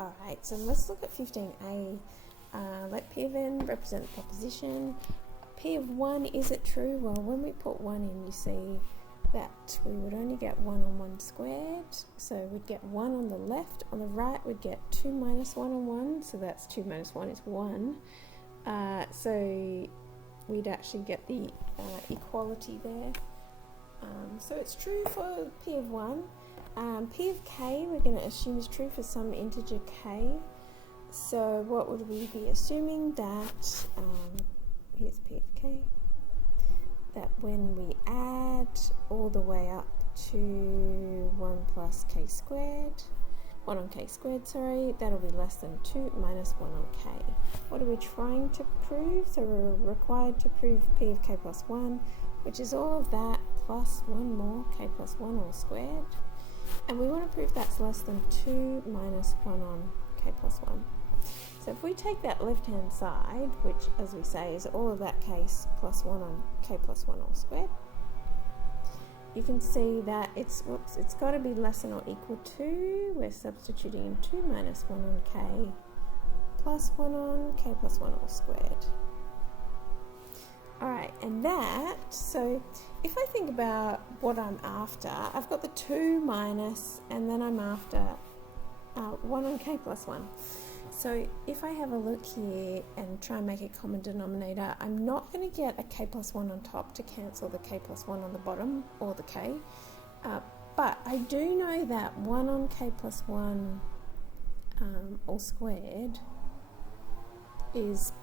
Alright, so let's look at 15a. Let P of n represent the proposition. P of 1, is it true? Well, when we put 1 in, you see that we would only get 1 on 1 squared. So we'd get 1 on the left. On the right, we'd get 2 minus 1 on 1. So that's 2 minus 1 is 1. So we'd actually get the equality there. So it's true for P of 1. P of k we're going to assume is true for some integer k. So what would we be assuming? That, here's P of k, that when we add all the way up to 1 plus k squared, 1 on k squared, sorry, that'll be less than 2 minus 1 on k. What are we trying to prove? So we're required to prove P of k plus 1, which is all of that plus 1 more k plus 1 all squared. And we want to prove that's less than 2 minus 1 on k plus 1. So if we take that left-hand side, which, as we say, is all of that k plus 1 on k plus 1 all squared, you can see that it's got to be less than or equal to, we're substituting in 2 minus 1 on k plus 1 on k plus 1 all squared. Alright, and that, so if I think about what I'm after, I've got the 2 minus, and then I'm after 1 on k plus 1. So if I have a look here and try and make a common denominator, I'm not going to get a k plus 1 on top to cancel the k plus 1 on the bottom, or the k. But I do know that 1 on k plus 1 all squared is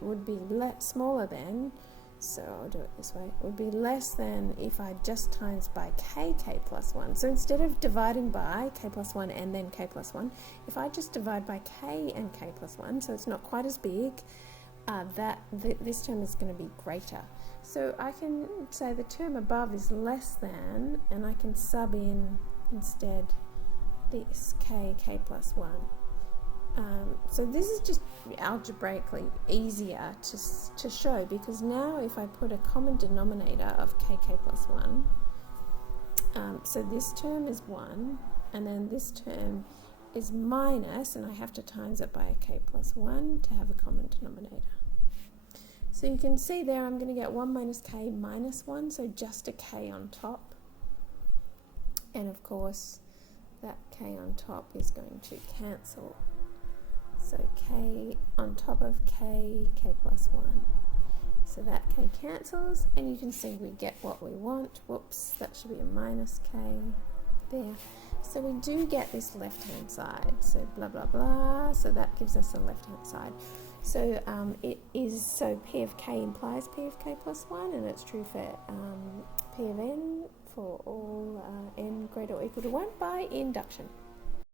would be smaller than, so I'll do it this way, would be less than if I just times by k plus 1. So instead of dividing by k plus 1 and then k plus 1, if I just divide by k and k plus 1, so it's not quite as big, this term is going to be greater. So I can say the term above is less than, and I can sub in instead this k plus 1. So this is just algebraically easier to show, because now if I put a common denominator of k plus 1, so this term is 1, and then this term is minus, and I have to times it by a k plus 1 to have a common denominator. So you can see there I'm going to get 1 minus k minus 1, so just a k on top. And of course that k on top is going to cancel. So k on top of k plus 1. So that k cancels, and you can see we get what we want. Whoops, that should be a minus k there. So we do get this left-hand side. So blah, blah, blah. So that gives us a left-hand side. So it is, so P of k implies P of k plus 1, and it's true for P of n for all n greater or equal to 1 by induction.